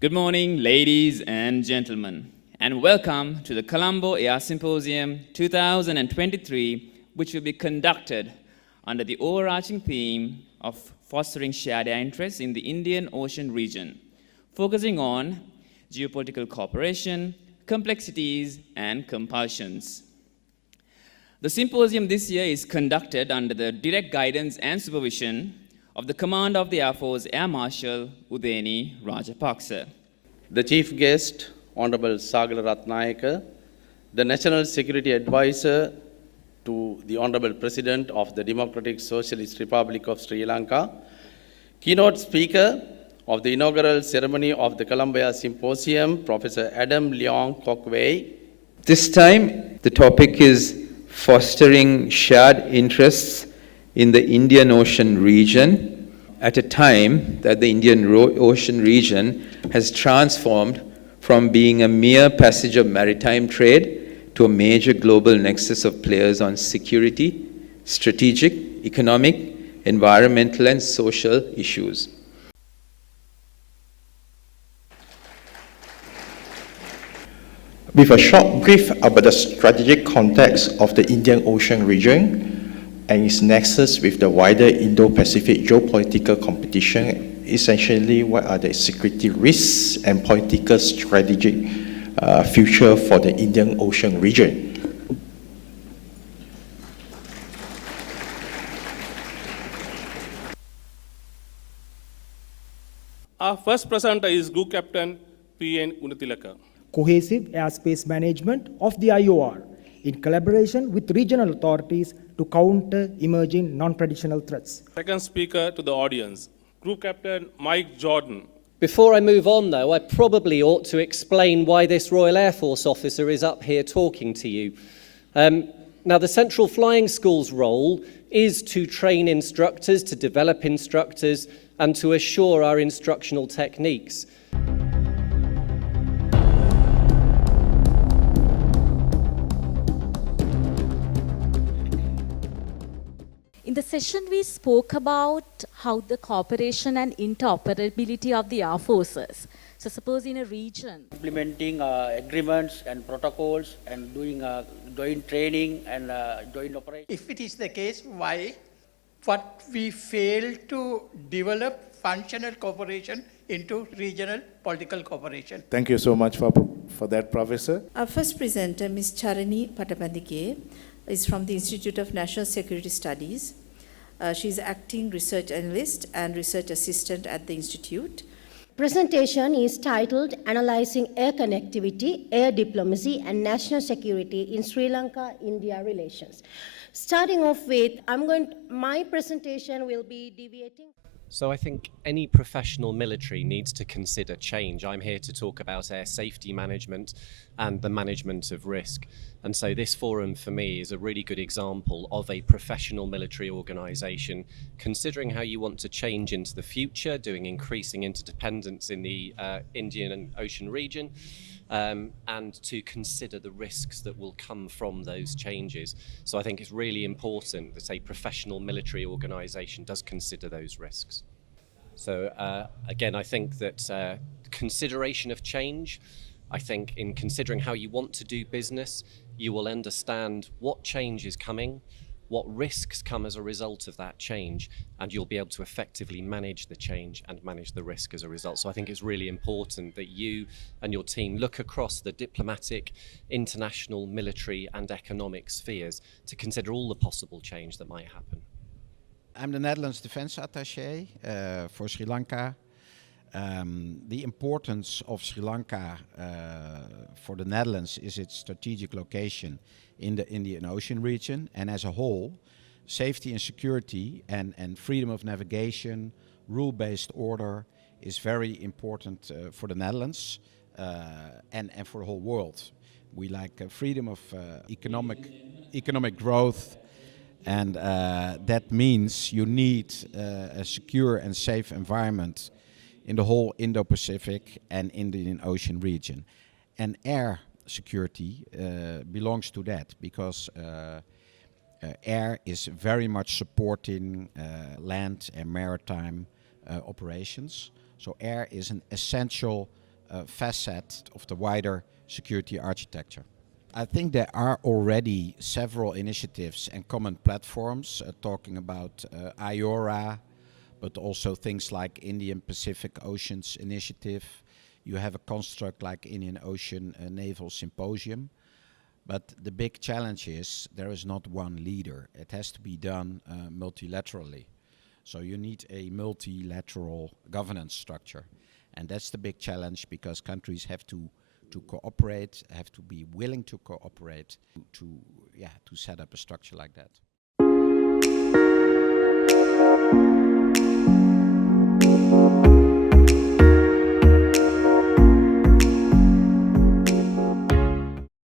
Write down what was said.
Good morning, ladies and gentlemen, and welcome to the Colombo Air Symposium 2023, which will be conducted under the overarching theme of fostering shared air interests in the Indian Ocean region, focusing on geopolitical cooperation, complexities, and compulsions. The symposium this year is conducted under the direct guidance and supervision of the Commander of the Air Force, Air Marshal Udeni Rajapaksa. The Chief Guest, Honorable Sagala Ratnayaka, the National Security Advisor to the Honorable President of the Democratic Socialist Republic of Sri Lanka, Keynote Speaker of the inaugural ceremony of the Colombo Air Symposium, Professor Adam Leong Kokwei. This time, the topic is fostering shared interests in the Indian Ocean region at a time that the Indian Ocean region has transformed from being a mere passage of maritime trade to a major global nexus of players on security, strategic, economic, environmental, and social issues. With a short brief about the strategic context of the Indian Ocean region and its nexus with the wider Indo-Pacific geopolitical competition, essentially what are the security risks and political strategic future for the Indian Ocean region. Our first presenter is Group Captain P.N. Unatilaka. Cohesive airspace management of the IOR in collaboration with regional authorities to counter emerging non-traditional threats. Second speaker to the audience, Group Captain Mike Jordan. Before I move on, though, I probably ought to explain why this Royal Air Force officer is up here talking to you. Now, the Central Flying School's role is to train instructors, to develop instructors, and to assure our instructional techniques. In the session, we spoke about how the cooperation and interoperability of the air forces. So suppose in a region, implementing agreements and protocols and doing joint training and joint operation. If it is the case, why? What we fail to develop functional cooperation into regional political cooperation. Thank you so much for that, Professor. Our first presenter, Ms. Charani Patapandike, is from the Institute of National Security Studies. She is acting research analyst and research assistant at the institute. Presentation is titled Analyzing Air Connectivity, Air Diplomacy and National Security in Sri Lanka-India Relations. Starting off with, my presentation will be deviating. So I think any professional military needs to consider change. I'm here to talk about air safety management and the management of risk. And so this forum for me is a really good example of a professional military organization considering how you want to change into the future, doing increasing interdependence in the Indian Ocean region, and to consider the risks that will come from those changes. So I think it's really important that a professional military organization does consider those risks. So again, I think that consideration of change, I think in considering how you want to do business, you will understand what change is coming, what risks come as a result of that change, and you'll be able to effectively manage the change and manage the risk as a result. So I think it's really important that you and your team look across the diplomatic, international, military and economic spheres to consider all the possible change that might happen. I'm the Netherlands Defense Attaché for Sri Lanka. The importance of Sri Lanka for the Netherlands is its strategic location in the Indian Ocean region, and as a whole, safety and security and freedom of navigation, rule-based order is very important for the Netherlands and for the whole world. We like freedom of economic growth, and that means you need a secure and safe environment in the whole Indo-Pacific and Indian Ocean region. And air security belongs to that, because air is very much supporting land and maritime operations. So air is an essential facet of the wider security architecture. I think there are already several initiatives and common platforms talking about IORA, but also things like Indian Pacific Oceans Initiative. You have a construct like Indian Ocean Naval Symposium. But the big challenge is there is not one leader. It has to be done multilaterally. So you need a multilateral governance structure. And that's the big challenge because countries have to cooperate, have to be willing to cooperate to set up a structure like that.